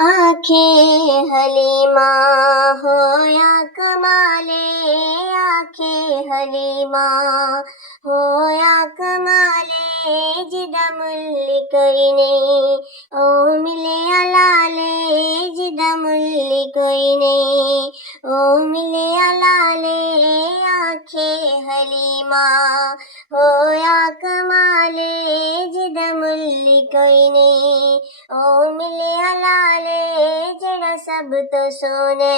आंखें हलीमा हो या कमाले, आंखें हलीमा हो या कमाले, जिदा मुल्ली कोई नहीं, ओ मिले अलाले, जिदा मुल्ली कोई नहीं, ओ मिले अलाले, आंखें हलीमा हो या कमाले, जिदा मुल्ली कोई नहीं, ओ मिले अलाले, जेड़ा सब तो सोने,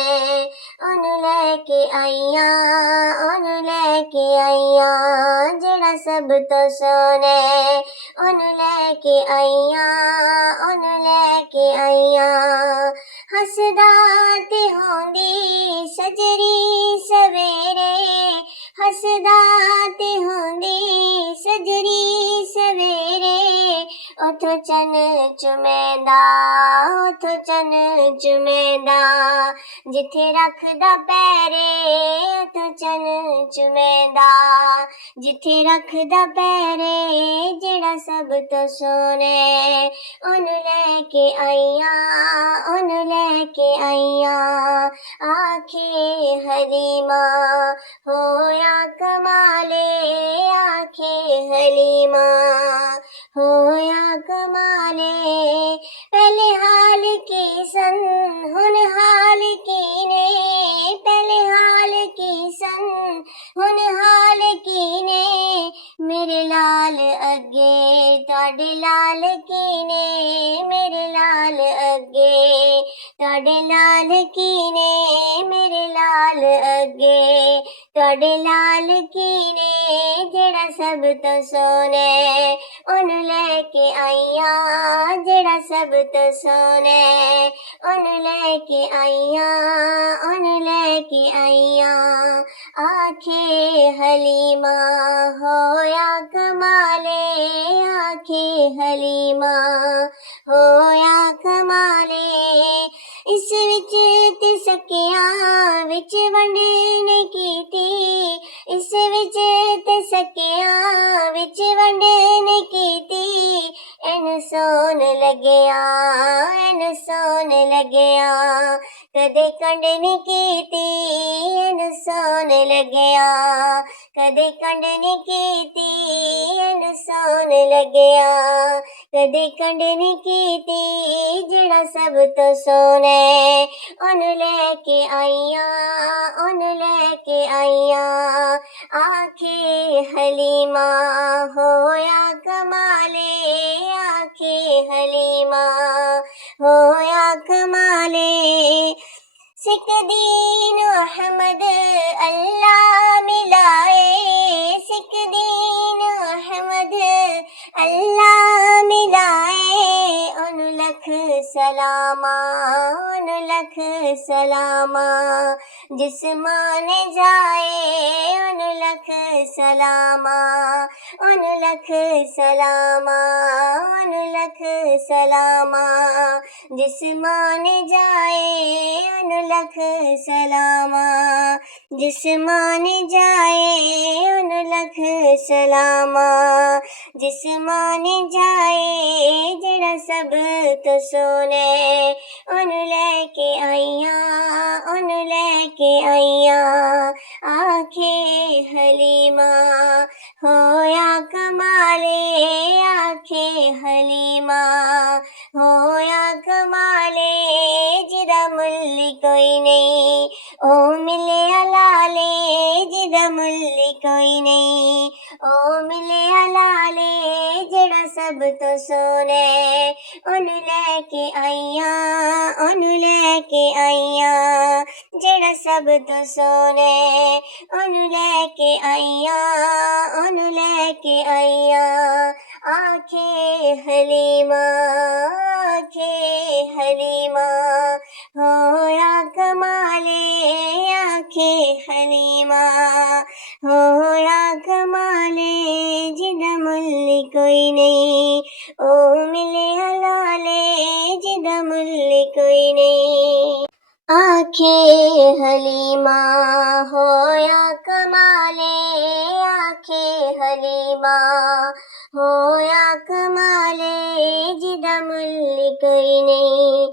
ओनू लेके आईया, ओनू लेके आईया, जेड़ा सब तो सोने, ओनू लेके आईया, ओनू लेके आईया। हसदा ते होंदी सजरी सवेरे, हसदा ते होंदी सजरी सवेरे, उथो चन चुमेंदा, उथो चन चुमेंदा, जिथे रखदा पैरे, उथो चन चुमेंदा, जिथे रखदा पैरे, जेड़ा सब तो सोने, ओनू लेके आईया, ओनू लेके आईया। आंखें हलीमा हो या कमाले, आंखें हलीमा हो या कमाले, पहले हाल की सन हुन हाल की ने, पहले हाल की सन हुन हाल की ने, मेरे लाल अगे तुहाडे लाल की ने, मेरे लाल अगे तुहाडे लाल की ने, मेरे लाल अगे तुहाडे लाल की ने, जेड़ा सब तो सोने, ओनू लेके आईया, जेड़ा सब तो सोने, ओनू लेके आईया, ओनू लेके आईया। आंखें हलीमा हो या कमाले, आंखें हलीमा हो या कमाले, इस विच ते सकिया विच वंडने कीती, इस विच ते सकिया विच वंडने कीती, एन सोन लगया, एन सोन लगया, कदे कंड नी कीती, एन सोन लगया, कदे कंड नी कीती, एन सोन लगया, कदे कंड नी कीती, जेड़ा सब तो सोने, ओनू लेके आईया, ओनू लेके आईया। आंखें हलीमा हो या कमाले, आंखें हलीमा हो या कमाले, सिख दीन अहमद अल्लाह मिलाए, सिख दीन अहमद अल्लाह मिलाए, ओनू लख सलामा, ओनू लख सलामा, जिस्माने जाए, ओनू लख सलामा, ओनू लख सलामा, ओनू लख सलामा, जिस्माने जाए, ओनू लख सलामा, जिस्माने जाए, ओनू लख सलामा, जिस्माने जाए, जेड़ा सब तो सोने, ओनू लेके आईया, ओनू लेके आईया। आंखें हलीमा हो या कमाले, आंखें हलीमा हो या कमाले, जिदा मुल्ली कोई नहीं, ओ मिले अलाले, जिदा मुल्ली कोई नहीं, ओ मिले अलाले, जेड़ा सब तो सोने, ओनू लेके आईया, ओनू लेके आईया, जेड़ा सब तो सोने, ओनू लेके आईया, ओनू लेके आईया। आंखें हलीमा, आंखें हलीमा हो या कमाले, आंखें हलीमा हो या कमाले, जिदा मुल्ली कोई नहीं, ओ मिले हलाले, जिदा मुल्ली कोई नहीं। आंखें हलीमा हो या कमाले, आंखें हलीमा हो या कमाले, जिदा मुल्ली कोई नहीं।